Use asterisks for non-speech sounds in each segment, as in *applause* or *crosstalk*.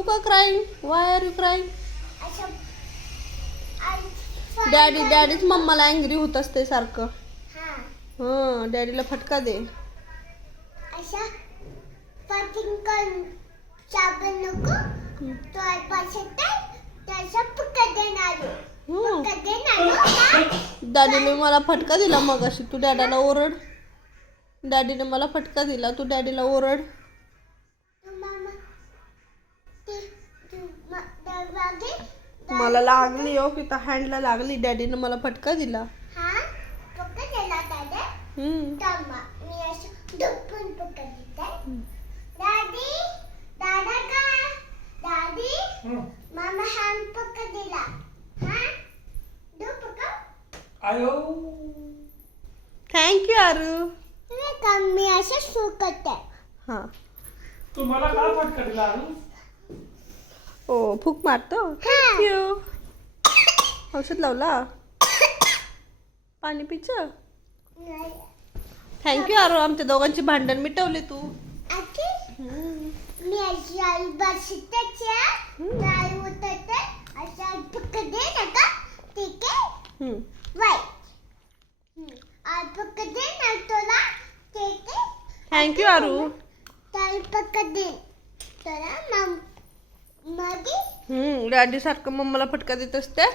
तू का crying why are you crying daddy डॅडीच मम्माला angry होत असते सारखं. हा डॅडीला फटका दे. डॅडीने मला फटका दिला मग अशी तू डॅडाला ओरड. डॅडीने मला फटका दिला. तू डॅडीला ओरड. मला लागली हो की हँडला लागली. डॅडीने मला फटका दिला. हा? हा थँक्यू आरू मी काम मी असं सुकत आहे. हां. तू मला का फटका दिला अनु? ओ फूक मारतो थँक्यू औषध लावला पाणी पिच. थँक्यू आरू आमच्या दोघांची भांडण मिटवले तू. मी अशी आई बसतेच्या नका ठीक आहे आज दे ना तुला ठीक आहे थँक्यू आरू ताई दे तुला मग हम्म डॅडी सारखं मम्माला फटका देत असते.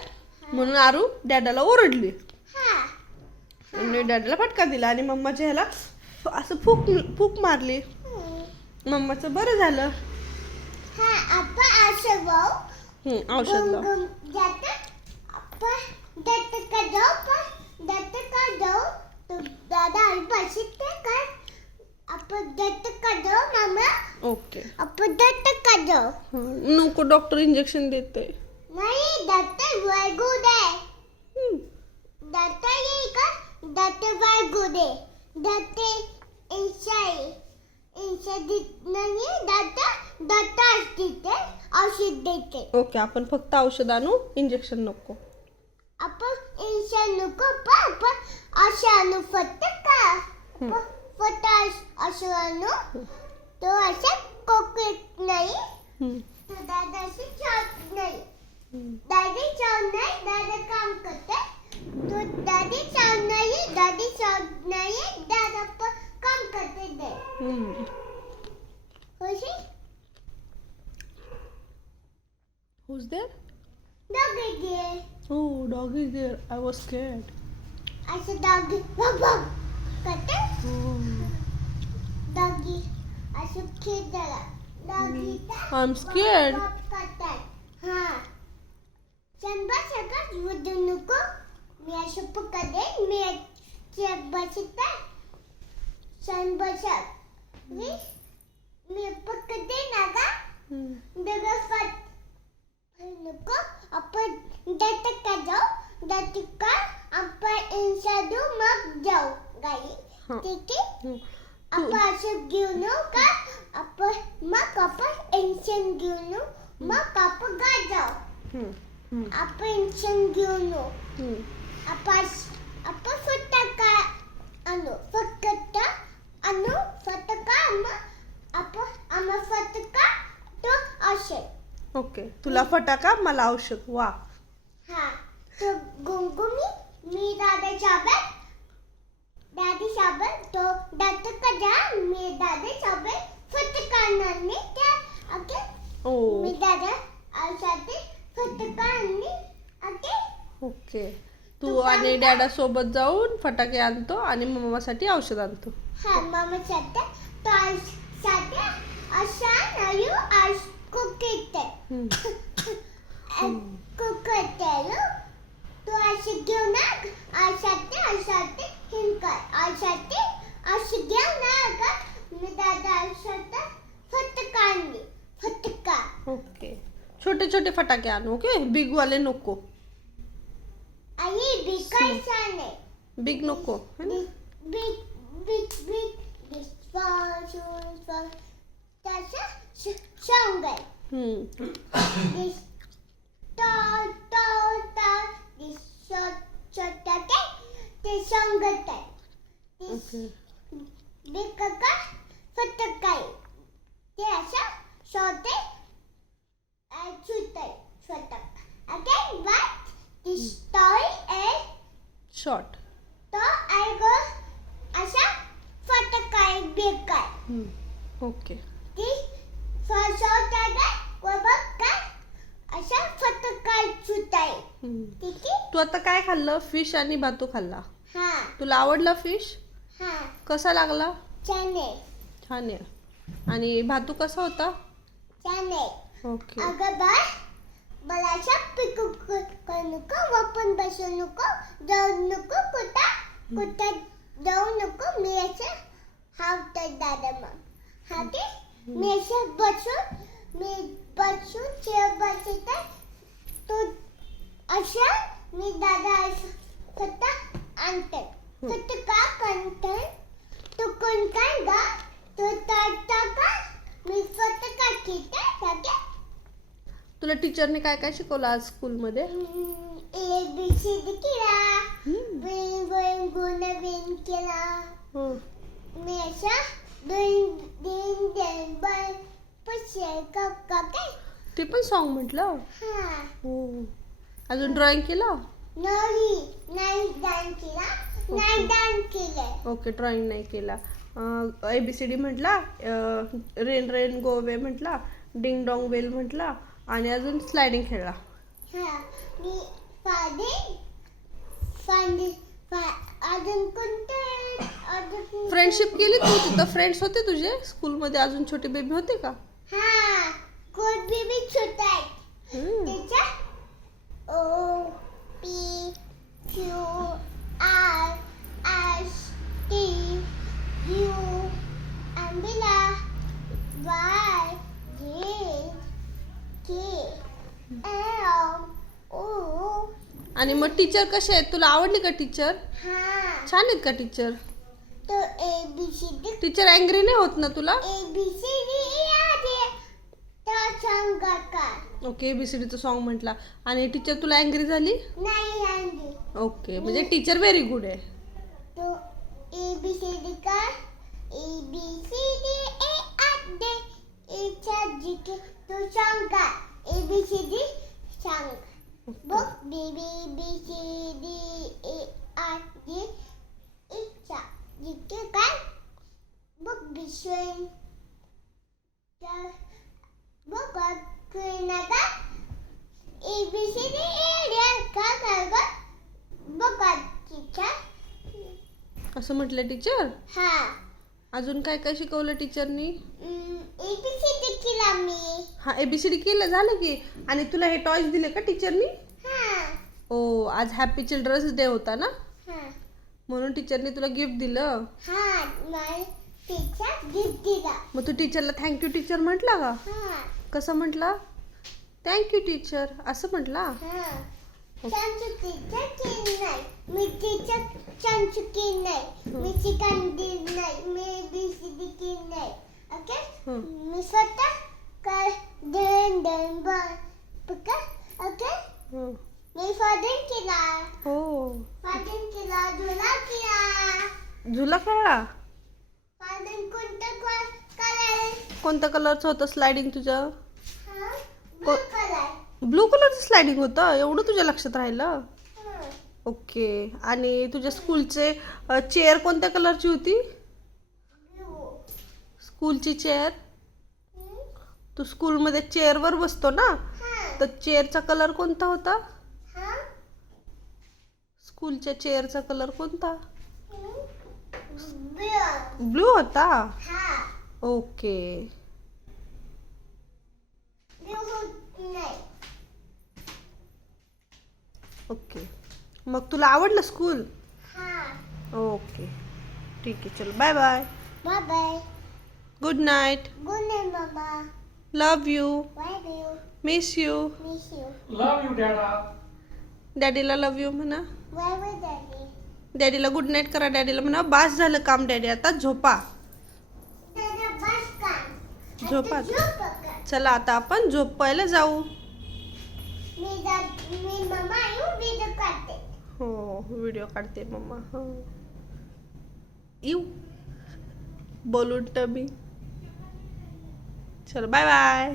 म्हणून आरू डॅडाला ओरडली. हा. आणि डॅडीला फटका दिला आणि मम्माच्या ह्याला असं फूक फूक मारली. मम्माचं बरं झालं. हा औषध दादा ओके नको डॉक्टर इंजेक्शन देते नाही दे येईल का दत्त वैगू दे दत्त इंशाई इंशा देत नाही देते औषध देते ओके आपण फक्त औषध आणू इंजेक्शन नको आपण इंशा नको पण आपण असं आणू फक्त का अस- तो असं कोकत नाही तो दादाशी चावत नाही हं. दादी चाव नाही दादा काम करते तो दादी चाव नाही दादी चाव नाही दादा पण काम करते दे. होशी Who's there? दोघे दे Oh, dog is there. I was scared. असं दोघे बाबा करते Oh. दोघी असं खेळायला दोघी I'm scared. करतात. हा. चंबा सगळं युद्ध नको. मी असं पकडे मी बसते बसत मी मी पकडे ना का. डबा फट नको. आपण दत्त का जाऊ. दत्त का आपण इंसादू मग जाऊ. हा. ठीक आहे. आपण असं घेऊन येऊ का? आपण मग आपण घेऊन येऊ. मग आपण गाय जाऊ? हं. हं. आपण इंशन घेऊन येऊ. हं. आपण आपण फटाका आणू? फक्त आणू? फटाका मग आपण आम्हा फटाका तो असेल ओके. तुला फटाका? मला औषध. वा. हा. तो गुंगुमी मी दादा साबण दादी साबण तो ओके? तू आणि डॅडा सोबत जाऊन फटाके आणतो आणि मम्मासाठी औषध आणतो. हा *laughs* मामा साथे तो आज साथे अशा नायू आज कुकिते हं. कुकतेलो तो अशी घेऊ ना आशाते आशाते हिंकर आशाते अशी घेऊ ना का मी दादा आशाते फटका आणली फटका ओके छोटे छोटे फटाके आणू ओके? बिग वाले नको बिग नको है ना? Big big big big for okay? Short but the story is short तो I go अशा फटकाय बेकार ओके ती फसवताना व बघ काय अशा फटकाय सुटाय ठीक आहे तू आता काय खाल्लं? फिश आणि भातू खाल्ला. हा. तुला आवडला फिश हा. कसा लागला? छान आहे छान आहे. आणि भातू कसा होता? छान आहे अगं बाय मला अशा पिकअप करू नको आपण बसू नको जाऊ नको कुठं कुठं जाऊ नको मी असं हावतात दादा मग हा ते मी असं बसून मी बसून चेअर बसत तो अशा मी दादा असं स्वतः आणतात स्वतः टीचरने काय काय शिकवलं आज स्कूलमध्ये ए बी सी डी केला. गुण केला. मी अशा दोन दिन दिन बर पशे का का काय? ते पण सॉन्ग म्हटलं? हा. हो अजून ड्रॉइंग केलं? नाही केला. नाही डान केलं. ओके ड्रॉइंग नाही केला. ए बी सी डी म्हटला? रेन रेन गो वे म्हटला? डिंग डॉंग बेल म्हटला? आणि अजून स्लायडिंग खेळला हा मी अजून कोणतं? फ्रेंडशिप केली तू तिथं? फ्रेंड्स होते तुझे? स्कूलमध्ये अजून छोटे बेबी होते का? हा बेबी छोटा आहे हम्म. त्याच्या O P Q R S T U अँबिला Y J K L O आणि मग टीचर कसे आहेत? तुला आवडली का टीचर हा. छान आहेत का टीचर तो A B C D teacher angry नाही होत ना तुला? ए बी सी डी आहे तो सांगा का ओके एबीसीडीचं सॉन्ग म्हटला. आणि टीचर तुला अँग्री झाली? नाही ओके म्हणजे टीचर व्हेरी गुड आहे. तो ए बी सी डी का? A B C D A R D A चा जी के तो सांगा A B C D C D A R D A चा जी के काय बघ बिश्वेन बघ नका A B C D A D का काय बघ टीचर असं म्हटलं टीचर हा. अजून काय काय शिकवलं टीचरनी एबीसीडी केला मी. हा एबीसीडी केलं झालं की? आणि तुला हे टॉयज दिले का टीचरनी ओ आज हॅपी चिल्ड्रन्स डे होता ना? हा. म्हणून टीचरनी तुला गिफ्ट दिलं. हा मला टीचर गिफ्ट दिला. मग तू टीचरला थँक्यू टीचर म्हटला का? हा. कसं म्हटला? थँक्यू टीचर असं म्हटला? हा. चांचू टीचर केली नाही. मी टीचर चांचू केली नाही. मी चिकन नाही. मी एबीसीडी केली नाही. ओके हं. मी स्वतः कर ओके हं. मी केला. हो. फादर केला झुला केला. झुला खेळला? कोणतं कलर? कोणत्या कलरचं होतं स्लायडिंग तुझं? हा ब्लू कलर ब्लू कलरचं स्लायडिंग होतं? एवढं तुझ्या लक्षात राहिलं? हा. ओके. आणि तुझ्या स्कूलचे चेअर कोणत्या कलरची होती? स्कूलची चेअर तू स्कूलमध्ये चेअरवर बसतो ना? तर चेअरचा कलर कोणता होता? स्कूलच्या चेअरचा कलर कोणता? ब्लू. ब्लू होता? हा. ओके. ओके. मग तुला आवडलं स्कूल? हा. ओके. ठीक आहे चल bye bye. Bye bye good night good night मामा love you bye you miss you miss you love you डॅडा डॅडीला लव यू म्हणा. डॅडीला गुड नाईट करा. डॅडीला म्हणा बास झालं काम डॅडी आता झोपा. झोपा. चला आता आपण झोपायला जाऊ. हो व्हिडिओ काढते मम्मा. हो. येऊ. बोलून मी. चल बाय बाय